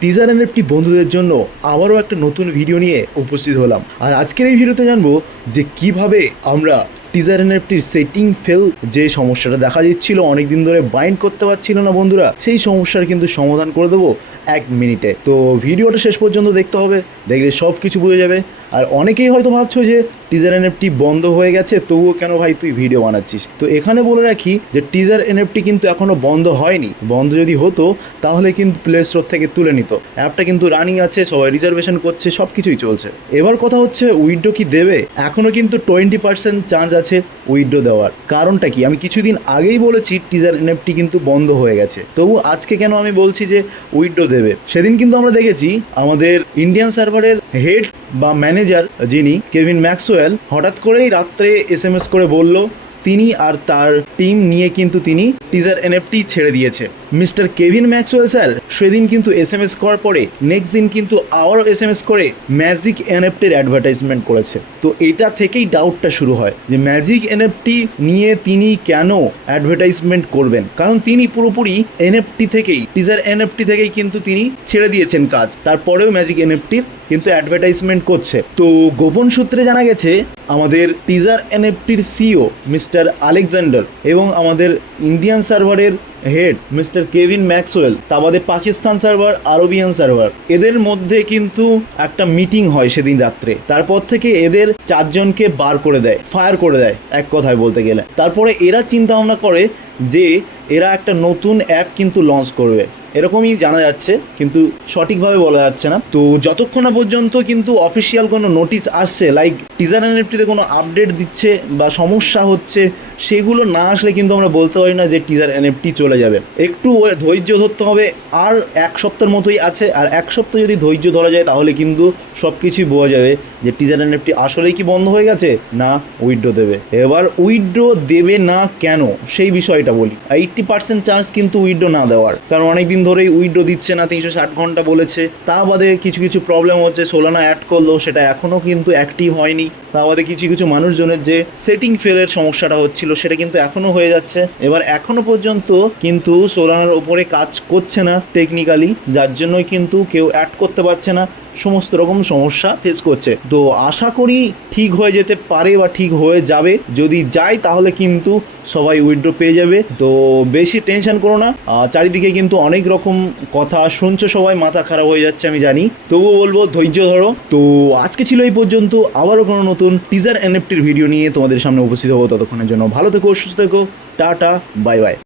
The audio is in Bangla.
টিজার এনএফটি বন্ধুদের জন্য আবারও একটা নতুন ভিডিও নিয়ে উপস্থিত হলাম। আর আজকের এই ভিডিওতে জানব যে কীভাবে আমরা টিজার এনএফটির সেটিং ফেল যে সমস্যাটা দেখা দিচ্ছিল অনেক দিন ধরে বাইন্ড করতে পারছিল না বন্ধুরা, সেই সমস্যার কিন্তু সমাধান করে দেবো এক মিনিটে। তো ভিডিওটা শেষ পর্যন্ত দেখতে হবে, দেখলে সব কিছু বুঝে যাবে। আর অনেকেই হয়তো ভাবছ যে টিজার এনএফটি বন্ধ হয়ে গেছে, তবুও কেন ভাই তুই ভিডিও বানাচ্ছিস? তো এখানে বলে রাখি যে টিজার এনএফটি কিন্তু এখনও বন্ধ হয়নি। বন্ধ যদি হতো, তাহলে কিন্তু প্লে স্টোর থেকে তুলে নিত। অ্যাপটা কিন্তু রানিং আছে, সবাই রিজার্ভেশন করছে সব কিছুই চলছে। এবার কথা হচ্ছে উইডো কি দেবে? এখনও কিন্তু টোয়েন্টি পার্সেন্ট চান্স আছে উইডো দেওয়ার। কারণটা কি? আমি কিছুদিন আগেই বলেছি টিজার এনএফটি কিন্তু বন্ধ হয়ে গেছে। তবু আজকে কেন আমি বলছি যে উইডো দেবে? সেদিন কিন্তু আমরা দেখেছি, আমাদের ইন্ডিয়ান সার্ভারের হেড বা ম্যানেজার যিনি, কেভিন ম্যাক্সওয়েল, হঠাৎ করেই রাত্রে এস এম এস করে বলল, তিনি আর তার টিম নিয়ে কিন্তু তিনি টিজার এনএফটি ছেড়ে দিয়েছে। মিস্টার কেভিন ম্যাক্সওয়েল স্যার, সেদিন কিন্তু এস এম এস করার পরে, নেক্সট দিন কিন্তু আবারও এস এম এস করে ম্যাজিক এনএফটির অ্যাডভার্টাইজমেন্ট করেছে। তো এটা থেকেই ডাউটটা শুরু হয় যে ম্যাজিক এনএফটি নিয়ে তিনি কেন অ্যাডভার্টাইজমেন্ট করবেন? কারণ তিনি পুরোপুরি এনএফটি থেকেই, টিজার এনএফটি থেকেই কিন্তু তিনি ছেড়ে দিয়েছেন কাজ। তারপরেও ম্যাজিক এনএফটির কিন্তু অ্যাডভার্টাইজমেন্ট করছে। তো গোপন সূত্রে জানা গেছে, আমাদের টিজার এনএফটির সিও মিস্টার আলেকজান্ডার এবং আমাদের ইন্ডিয়ান সার্ভারের হেড মিস্টার কেভিন ম্যাক্সওয়েল তা বাদে পাকিস্তান সার্ভার আরবিয়ান সার্ভার এদের মধ্যে কিন্তু একটা মিটিং হয় সেদিন রাত্রে। তারপর থেকে এদের চারজনকে বার করে দেয় ফায়ার করে দেয়, এক কথায় বলতে গেলে। তারপরে এরা চিন্তা ভাবনা করে যে, এরা একটা নতুন অ্যাপ কিন্তু লঞ্চ করবে। এরকমই জানা যাচ্ছে, কিন্তু সঠিকভাবে বলা যাচ্ছে না। তো যতক্ষণ না পর্যন্ত কিন্তু অফিসিয়াল কোনো নোটিশ আসছে লাইক টিজার এনএফটিতে কোনো আপডেট দিচ্ছে বা সমস্যা হচ্ছে সেগুলো না আসলে কিন্তু আমরা বলতে পারি না যে টিজার এনএফটি চলে যাবে। একটু ধৈর্য ধরতে হবে, আর এক সপ্তাহের মতোই আছে, আর এক সপ্তাহ যদি ধৈর্য ধরা যায় তাহলে কিন্তু সব কিছুই বোঝা যাবে যে টিজার এনএফটি আসলেই কি বন্ধ হয়ে গেছে, না উইড্রো দেবে। এবার উইড্রো দেবে না কেন? সেই বিষয়টা বলি। এইট্টি পার্সেন্ট চান্স কিন্তু উইড্রো না দেওয়ার। কারণ অনেক দিন ধরেই উইড্রো দিচ্ছে না, তিনশো ষাট ঘণ্টা বলেছে। তা বাদে কিছু কিছু প্রবলেম হচ্ছে সোলানা অ্যাড করল, সেটা এখনও কিন্তু অ্যাক্টিভ হয়নি। তা বাদে কিছু কিছু মানুষজনের যে সেটিং ফেলের সমস্যাটা হচ্ছিল সেটা কিন্তু এখনও হয়ে যাচ্ছে। এবার এখনও পর্যন্ত কিন্তু সোলানার ওপরে কাজ করছে না টেকনিক্যালি যার জন্যই কিন্তু কেউ অ্যাড করতে পারছে না। সমস্ত রকম সমস্যা ফেস করছে। তো আশা করি ঠিক হয়ে যেতে পারে বা ঠিক হয়ে যাবে। যদি যায়, তাহলে কিন্তু সবাই উইথড্র পেয়ে যাবে। তো বেশি টেনশন করো না। চারিদিকে কিন্তু অনেক রকম কথা শুনছো সবাই, মাথা খারাপ হয়ে যাচ্ছে আমি জানি। তবুও বলব, ধৈর্য ধরো। তো আজকে ছিল এই পর্যন্ত। আবারও কোনো নতুন টিজার এনএফটির ভিডিও নিয়ে তোমাদের সামনে উপস্থিত হব ততক্ষণের জন্য। ভালো থেকো, সুস্থ থেকো। Tata bye bye